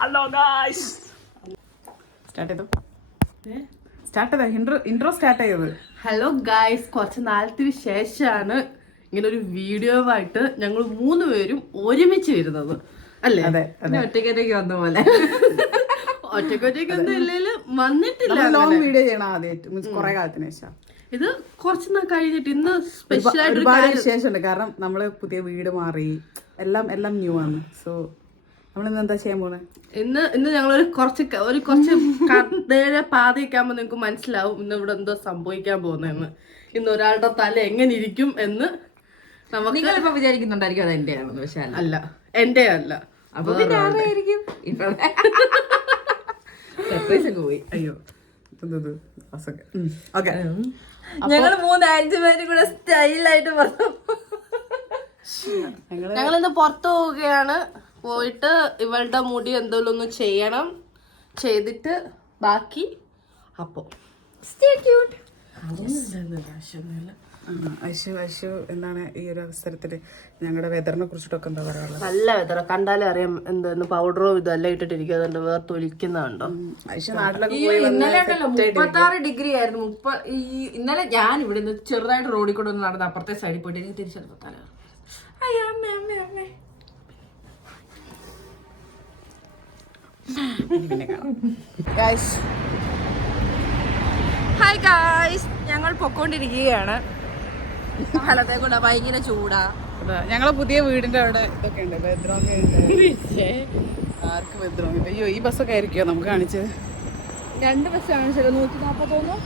Hello guys start ചെയ്തോ intro start ചെയ്തത്. Hello guys, കുറച്ച് നാളത്തിന് ശേഷമാണ് ഇങ്ങനെ ഒരു വീഡിയോ ആയിട്ട് ഞങ്ങൾ 3 പേരും ഒരുമിച്ച് വരുന്നത് അല്ലേ? ഒറ്റയ്ക്കൊറ്റയ്ക്ക് വന്ന പോലെ ഒറ്റയ്ക്കൊന്നും ഇല്ലെങ്കിലും വന്നിട്ടില്ല. ലോങ് വീഡിയോ ചെയ്യണം ആദ്യമായിട്ട് കുറെ കാലത്തിന് ശേഷം. ഇത് കുറച്ച് നാൾ കഴിഞ്ഞിട്ട് ഇന്ന് സ്പെഷ്യൽ ആയിട്ട് ഒരുപാട് വിശേഷമുണ്ട്. കാരണം നമ്മള് പുതിയ വീട് മാറി, എല്ലാം ന്യൂ ആണ്. സോ നമ്മളിന്ന് എന്താ ചെയ്യാൻ പോകുന്നത്? ഇന്ന് ഞങ്ങളൊരു കുറച്ച് കഥയുടെ പാതയ്ക്കാകുമ്പോ നിങ്ങൾക്ക് മനസ്സിലാവും ഇന്ന് ഇവിടെ എന്തോ സംഭവിക്കാൻ പോകുന്നതെന്ന്. ഇന്ന് ഒരാളുടെ തല എങ്ങനെ ഇരിക്കും എന്ന് നമുക്ക് നിങ്ങളിപ്പോ വിചാരിക്കുന്നുണ്ടായിരിക്കും അത് എന്റെ ആണെന്ന്. പക്ഷെ അല്ല, എന്റെ അല്ല. അപ്പൊ പിന്നെ ആരായിരിക്കും? സർപ്രൈസ് ഒക്കെ പോയി. അയ്യോ ഞങ്ങള് 3-5 പേരും കൂടെ സ്റ്റൈലായിട്ട് പറഞ്ഞു. ഞങ്ങളിന്ന് പുറത്തു പോവുകയാണ്. പോയിട്ട് ഇവളുടെ മുടി എന്തെങ്കിലും ഒന്ന് ചെയ്യണം. ചെയ്തിട്ട് ബാക്കി അപ്പോ ഐശു എന്താണ് ഈ ഒരു അവസരത്തില് ഞങ്ങളുടെ വെതറിനെ കുറിച്ചിട്ടൊക്കെ എന്താ പറയാനുള്ളത്? നല്ല വെതറ, കണ്ടാലേ അറിയാം. എന്താ പൗഡറോ ഇതെല്ലാം ഇട്ടിട്ടിരിക്കും. അതുകൊണ്ട് വേർത്തൊലിക്കുന്നുണ്ടോ? ഐശു നാട്ടിലൊക്കെ ഇന്നലെ 36 ഡിഗ്രി ആയിരുന്നു. ഇന്നലെ ഞാൻ ഇവിടെ നിന്ന് ചെറുതായിട്ട് റോഡിൽ കൂടെ ഒന്ന് നടന്ന് അപ്പുറത്തെ സൈഡിൽ പോയിട്ട് എനിക്ക് തിരിച്ചെടുത്ത തല. ഹായ് ഗായ്സ്, ഞങ്ങൾ പൊക്കോണ്ടിരിക്കുകയാണ്. സ്ഥലത്തെ കൂടെ ഭയങ്കര ചൂടാ. ഞങ്ങളെ പുതിയ വീടിന്റെ അവിടെ ഇതൊക്കെ ഉണ്ട്, ബെഡ്റൂമൊക്കെ ഉണ്ട്. ആർക്ക് ബെഡ്റൂം ഇല്ല? അയ്യോ, ഈ ബസ്സൊക്കെ ആയിരിക്കുമോ നമുക്ക് കാണിച്ചത്? 2 ബസ് കാണിച്ചത് 141.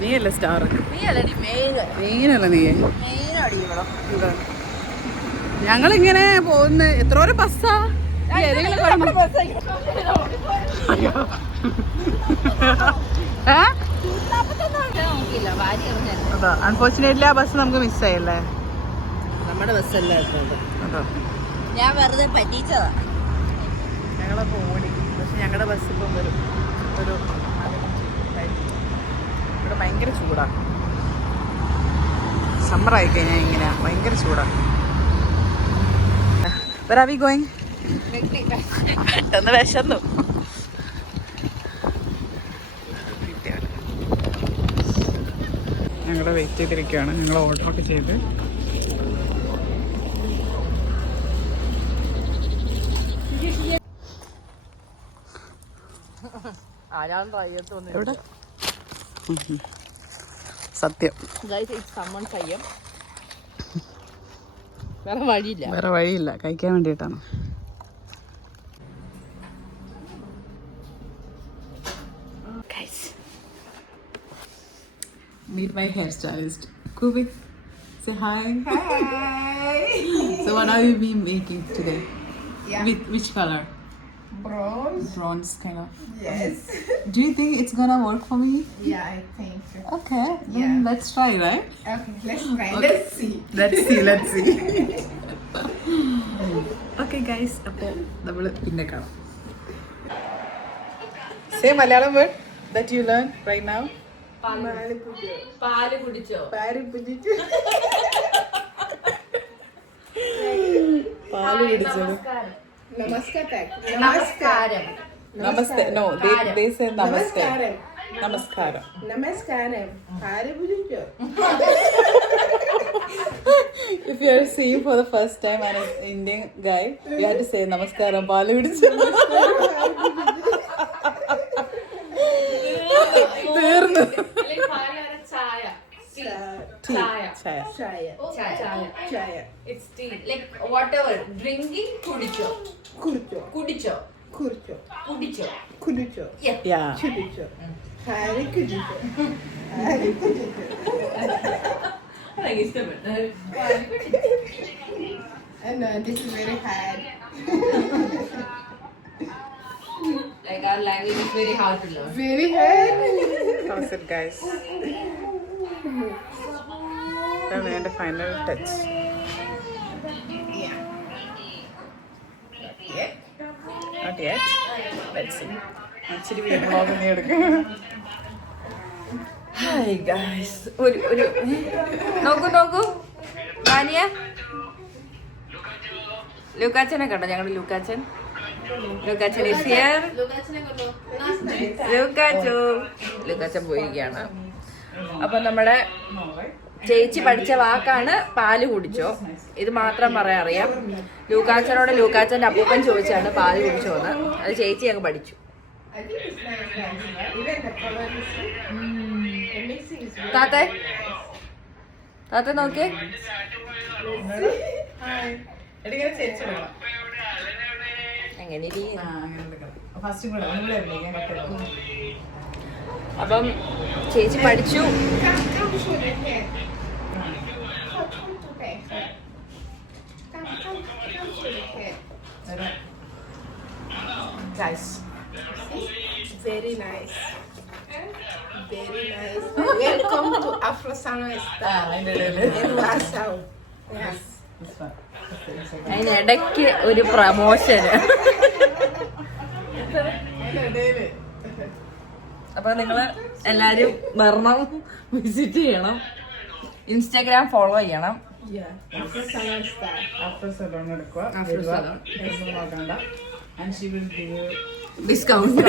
നീയല്ലേ സ്റ്റാർ? നീയല്ലേ നീയേ ഞങ്ങളിങ്ങനെ പോകുന്ന എത്ര ബസ്സാ? അൺഫോർച്ചുനേറ്റ്ലി ആ ബസ് നമുക്ക് മിസ്സായല്ലേ. നമ്മുടെ ബസ്സല്ലേ ഞാൻ വെറുതെ പറ്റിച്ചതാ. ഞങ്ങളൊക്കെ ഓടി. പക്ഷെ ഞങ്ങളുടെ ബസ് ഇപ്പം വരും. ഇവിടെ ഭയങ്കര ചൂടാണ്. സമ്മർ ആയി കഴിഞ്ഞാൽ ഇങ്ങനെയാ, ഭയങ്കര ചൂടാണ്. Where are we going? പെട്ടെന്ന് വിശന്നു. ഞങ്ങളെ വെയിറ്റ് ചെയ്തിരിക്കുകയാണ്. ഞങ്ങൾ ഓർഡർ ഒക്കെ ചെയ്ത് സത്യം വേറെ വഴിയില്ല, കഴിക്കാൻ വേണ്ടിയിട്ടാണ്. Meet my hairstylist. Kubik, say hi. Hi. So what are you been making today? Yeah. With which color? Bronze kind of. Yes. Do you think it's gonna work for me? Yeah, I think so. Okay, then let's try, right? Okay, let's try. Okay. Let's see. Okay guys, അപ്പോൾ നമ്മൾ പിന്നെ കാണാം. Say Malayalam word that you learn right now. പാല് കുടിച്ചോ? പാല് കുടിച്ചു. നമസ്കാരം. Namaste. No, they say namaste. Namaskaram. പാല് കുടിച്ചോ? If you are seeing for the first time an Indian guy, you have to say namaskaram. Palu kudichu. തീർന്നു. ചായ. It's tea. Like whatever. Drinking കുടിച്ചോ? കുടിച്ചോ. Yeah. പാല് കുടിച്ചോ. And this is very hard. Like our language is very hard to learn. Very hard. How's it, guys? Then we had a final touch. Yeah. Not yet. Let's see. Actually, we vlog on the other. Hi guys. നോക്കൂ ലൂക്കാച്ചനെ കണ്ടോ? ഞങ്ങളുടെ Lukachan is here. Lukachan പോയിരിക്കുകയാണ്. അപ്പൊ നമ്മുടെ ചേച്ചി പഠിച്ച വാക്കാണ് പാല് കുടിച്ചോ. ഇത് മാത്രം പറയാൻ അറിയാം. ലൂക്കാച്ചനോട് ലൂക്കാച്ചന്റെ അപ്പൂപ്പൻ ചോദിച്ചാണ് പാല് കുടിച്ചോന്ന്. അത് ചേച്ചി അങ്ങ് പഠിച്ചു. താത്തേ താത്ത നോക്കിയേ. അങ്ങനെ അപ്പം ചേച്ചി പഠിച്ചു. Very nice. Very nice. Welcome to Afro Salonista in Warsaw. Yes. അതിനിടയ്ക്ക് ഒരു പ്രമോഷന്. അപ്പൊ നിങ്ങള് എല്ലാരും വരണം, വിസിറ്റ് ചെയ്യണം, ഇൻസ്റ്റാഗ്രാം ഫോളോ ചെയ്യണം. Afro Salonista. Afro salon എടുക്കുക. നോക്കണ്ട. And she will give you discount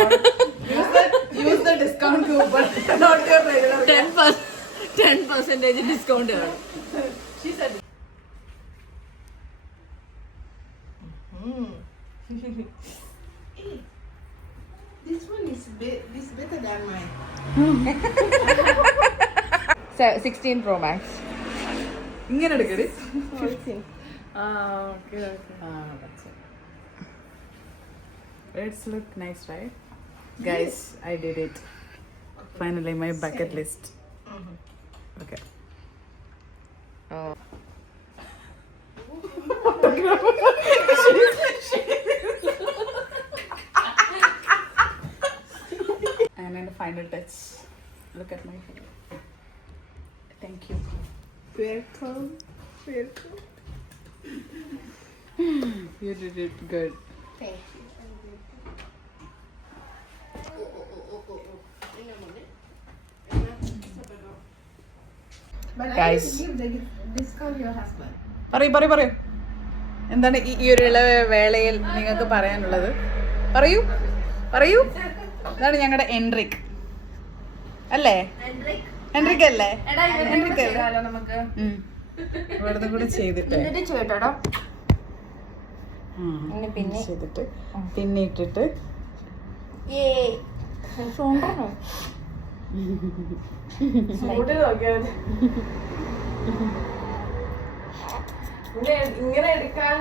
use the discount coupon. Not your regular. 10% discount കാണും. This one is better than mine. 16 Pro Max. ഇങ്ങനെ എടുക്കടി. 14. Okay. That's it. It's look nice, right? Guys, I did it. Finally, my bucket list. Okay. Oh. And then the final touch. Look at my hair. Thank you. Welcome. Welcome. You did it good. Thank you. But I Guys. need to give the discount your husband. പറയൂ. എന്താണ് ഈ ഒരു ഇളവേളയിൽ നിങ്ങൾക്ക് പറയാനുള്ളത്? പറയൂ. ഇതാണ് ഞങ്ങളുടെ enteric അല്ലേ? എൻട്രിക് അല്ലേ? നമുക്ക് ഇവിടുന്ന് കൂടെ ചെയ്തിട്ട് ചേട്ടാ പിന്നെ ചെയ്തിട്ട് പിന്നെ ഇട്ടിട്ട് ഇങ്ങനെ എടുക്കാൻ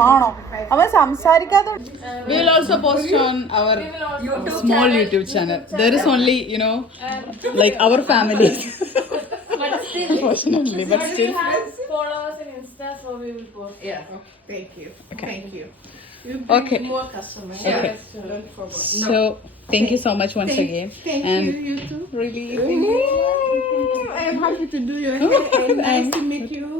ആണോ അവൻ സംസാരിക്കാതെ. We will also post on our small YouTube channel. There is only, like our family. Unfortunately, but still. Follow us on Insta, so we will post. Yeah. Thank you. Okay. Thank you. Okay. More customers. Okay. Don't forget. So thank you so much once again. Thank And you. You too. really. I am happy to do your hair and nice to meet you.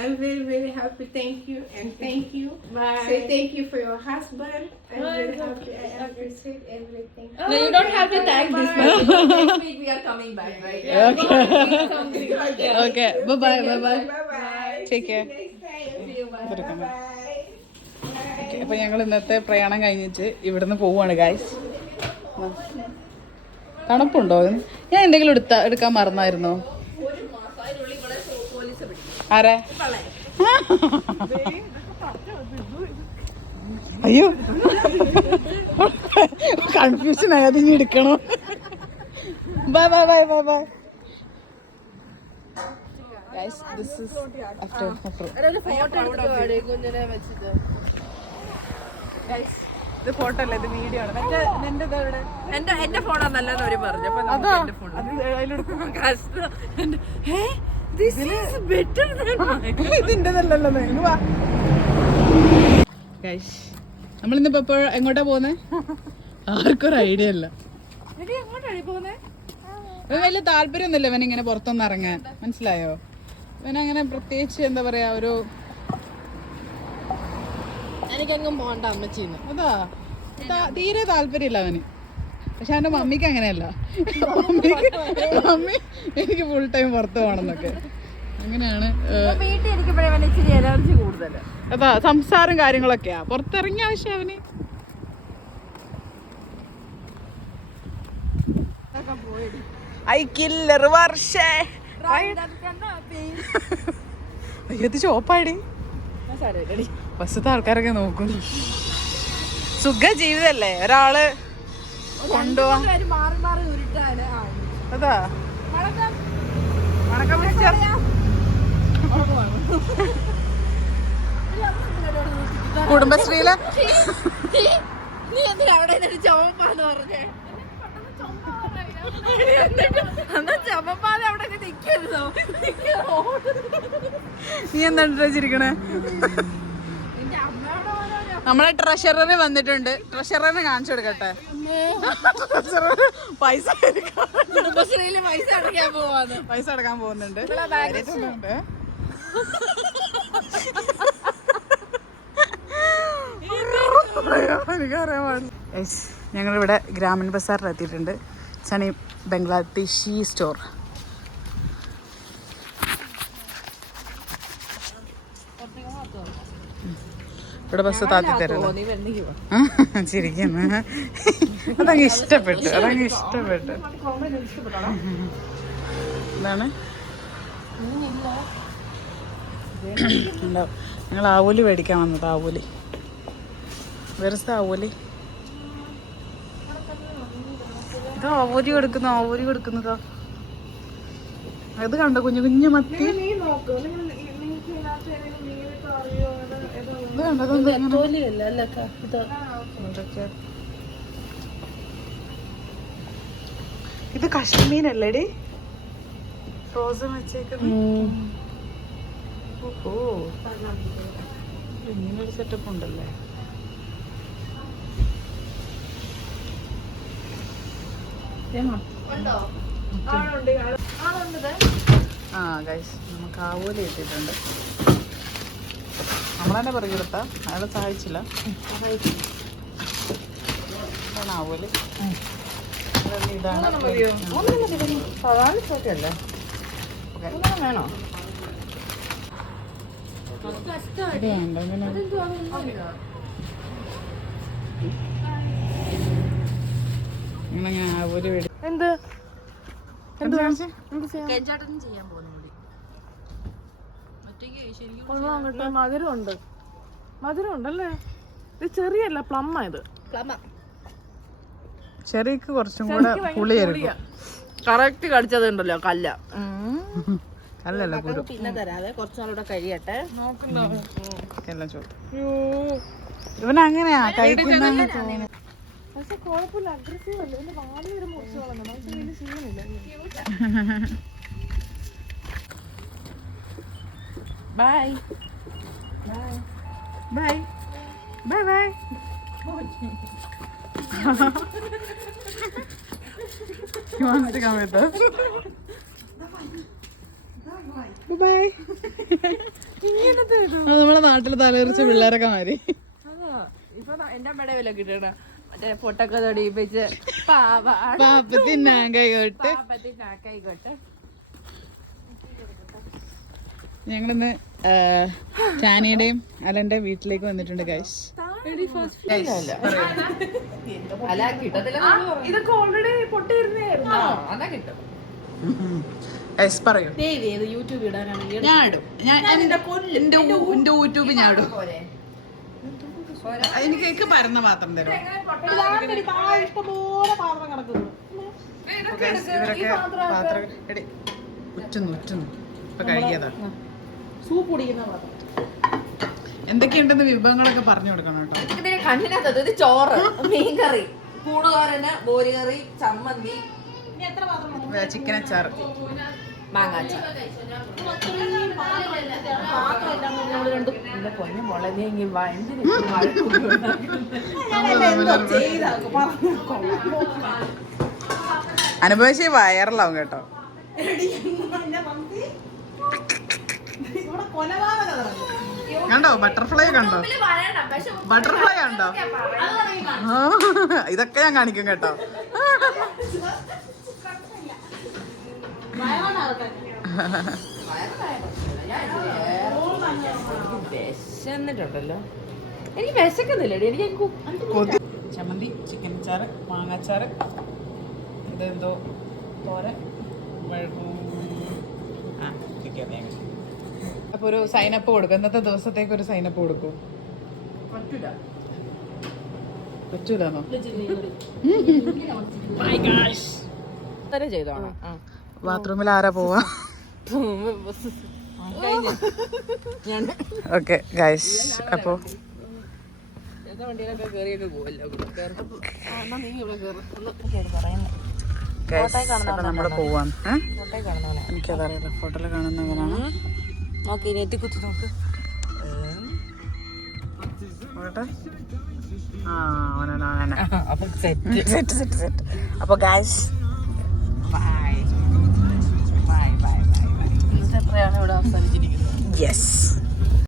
I'm very, very happy. Thank you and thank you. Bye. Say thank you for your husband. I'm very happy. I appreciate everything. No, you don't have to thank this person. Next week we are coming back, right? Okay. Bye. Bye-bye. Take care. Next time. Bye. അപ്പൊ ഞങ്ങൾ ഇന്നത്തെ പ്രയാണം കഴിഞ്ഞിട്ട് ഇവിടുന്ന് പോവാണ് guys. തണുപ്പുണ്ടോ? ഞാൻ എന്തെങ്കിലും എടുക്കാൻ മറന്നായിരുന്നോ? ആരാ? അയ്യോ കൺഫ്യൂഷൻ ആയത് ഇനി എടുക്കണോ? Bye. Guys, this is after. Guys, ഇത് ഫോട്ടോ അല്ല, ഇത് വീഡിയോ ആണ്. എന്റെ ഫോണാന്നല്ലെന്ന് അവര് പറഞ്ഞു. അപ്പൊ നമുക്ക് എന്റെ ഫോൺ ഇതിന്റെതല്ലല്ലോ. നമ്മളിന്നിപ്പോ എങ്ങോട്ടാ പോകുന്നേ? ആർക്കും ഒരു ഐഡിയ ഇല്ല. വലിയ താല്പര്യമൊന്നുമില്ല ഇവനിങ്ങനെ പുറത്തൊന്നും ഇറങ്ങാൻ, മനസ്സിലായോ? ഇവനങ്ങനെ പ്രത്യേകിച്ച് എന്താ പറയാ ഒരു എനിക്കെങ്ങും പോകണ്ട അമ്മച്ചീന്ന്. അതാ തീരെ താല്പര്യമില്ല അവന്. പക്ഷെ അവന്റെ മമ്മിക്ക് അങ്ങനെയല്ല. മമ്മി എനിക്ക് ഫുൾ ടൈം പുറത്ത് പോകണമെന്നൊക്കെ അങ്ങനെയാണ്. വീട്ടിൽ ഇരിക്കുമ്പോഴേ ഇച്ചിരി എനർജി കൂടുതൽ. അതാ സംസാരം കാര്യങ്ങളൊക്കെയാ. പുറത്തിറങ്ങിയ ആവശ്യം അവന്. അയ്യത് ഷോപ്പാടി. ബസ്സത്തെ ആൾക്കാരൊക്കെ നോക്കും. സുഖ ജീവിതല്ലേ ഒരാള് കൊണ്ടുപോവാ. അതാ വണക്കം മിസ്റ്റർ. കുടുംബശ്രീയില് നീ എന്താ ചിരിക്കണേ? നമ്മളെ ട്രഷററ് വന്നിട്ടുണ്ട്. ട്രഷററിനെ കാണിച്ചു കൊടുക്കട്ടെ. പൈസ അടക്കാൻ പോകുന്നുണ്ട്. എനിക്കറിയാൻ പാടില്ല. ഞങ്ങളിവിടെ ഗ്രാമീൺ ബസാറിൽ എത്തിയിട്ടുണ്ട്. സണി ബംഗ്ലാദേശി സ്റ്റോർ. ഇവിടെ ബസ് താത്തി തരുന്നു. ചിരിക്കുന്നു. അതങ്ങ് ഇഷ്ടപ്പെട്ടു. എന്താണ് ഞങ്ങൾ ആവൂലി മേടിക്കാൻ വന്നത്. ആവൂലി വെറുതെ ആവൂലി. ഇത് ആവൂലി കൊടുക്കുന്നതാ. അത് കണ്ടോ കുഞ്ഞു കുഞ്ഞു മത്തി. ഇത് കഷ്മീനല്ലേടി ഫ്രോസൺ വെച്ചേക്കുന്നത്. ഇങ്ങനൊരു സെറ്റപ്പ് ഉണ്ടല്ലേ. ആ ഗൈസ് നമുക്ക് ആവൂലി എത്തിയിട്ടുണ്ട്. നമ്മളെന്നെ പറഞ്ഞു കൊടുത്താ അയാളെ സഹായിച്ചില്ല. ഇതാണ് ആവൂലി. ഇതാണ് വേണോ? എന്ത് മധുരം ഉണ്ടല്ലേ? ഇത് ചെറിയല്ല, പ്ലമ്മ. ഇത് ചെറിയക്ക് കുറച്ചും കൂടെ പുളിയായിരിക്കും. കറക്റ്റ് കടിച്ചത് ഉണ്ടല്ലോ കല്ല. അല്ലല്ല പിന്നെ തരാതെ കുറച്ചാളൂടെ കഴിയട്ടെ. ഇവനങ്ങനെയാ കഴിക്കുന്ന. പക്ഷെ കുഴപ്പമില്ല, അഗ്രസീവ് അല്ല. ഇതിന്റെ വാടി വരെ മുറിച്ച് കളഞ്ഞു. നമുക്ക് വലിയ ശീലമില്ല. Bye bye bye bye. You want to come with us? Bye. നമ്മളെ നാട്ടില് തലറിച്ച പിള്ളേരൊക്കെ മാറി. ഇപ്പൊ എന്റെ അമ്മയുടെ വില കിട്ടണ മറ്റേ പൊട്ടൊക്കെ തൊടിപ്പിച്ച് പാപ്പത്തിന്നാൻ കൈകോട്ട്. ഞങ്ങളിന്ന് ടാനിയുടെയും അലന്റെ വീട്ടിലേക്ക് വന്നിട്ടുണ്ട് ഗൈസ്. ഇതൊക്കെ ഓൾറെഡി പൊട്ടിയിരുന്നേരുന്നു. പറയൂ. യൂട്യൂബ് ഇടാനാണ്. ഞാൻ ഇടും. എന്റെ യൂട്യൂബ് ഞാൻ ഇടും. എനിക്ക് പരന്ന പാത്രം തരും. ഇഷ്ടംപോലെ പാത്രം കിടക്കുന്നു. ഇവരൊക്കെ പാത്രം ഉറ്റുന്നു ഇപ്പൊ കഴിക്കാതാ. സൂപ്പ് കുടിക്കുന്ന പാത്രം. എന്തൊക്കെയുണ്ടെന്ന് വിഭവങ്ങളൊക്കെ പറഞ്ഞു കൊടുക്കണം കേട്ടോ. കണ്ണിനകത്ത് ചോറ്, മീൻകറി, കൂണുകാരന്, മോരുകറി, ചമ്മന്തി, ചിക്കൻ അച്ചാർ, മാങ്ങാച്ചാർ. അനുഭവിച്ച് വൈറലാവും കേട്ടോ. കണ്ടോ ബട്ടർഫ്ലൈ കണ്ടോ ബട്ടർഫ്ലൈ കണ്ടോ ഇതൊക്കെ ഞാൻ കാണിക്കും കേട്ടോ വിശന്നിട്ടുണ്ടല്ലോ എനിക്ക് വിശക്കുന്നില്ല എനിക്ക് ചമ്മന്തി ചിക്കൻ അച്ചാറ് മാങ്ങാച്ചാറ് ഇതെന്തോ തോരൻ അപ്പൊ ഒരു സൈനപ്പ് കൊടുക്കും ഇന്നത്തെ ദിവസത്തേക്ക് ഒരു സൈനപ്പ് കൊടുക്കും പറ്റൂലാന്നോ ചെയ്തോണം ബാത്റൂമിൽ ആരാ പോവാ ഓക്കെ ഗൈസ് അപ്പോ വണ്ടിയിലൊക്കെ കയറിയൊക്കെ പോവല്ലോ നമ്മള് പോവാണ് എനിക്കതറിയില്ല ഫോട്ടോയിൽ കാണുന്നവരാണ് നോക്കി നെറ്റി കുത്തി നോക്ക് അപ്പൊ guys bye bye bye by ഇന്നത്തെ എത്രയാണ് ഇവിടെ അവസാനിച്ചിരിക്കുന്നത് യെസ്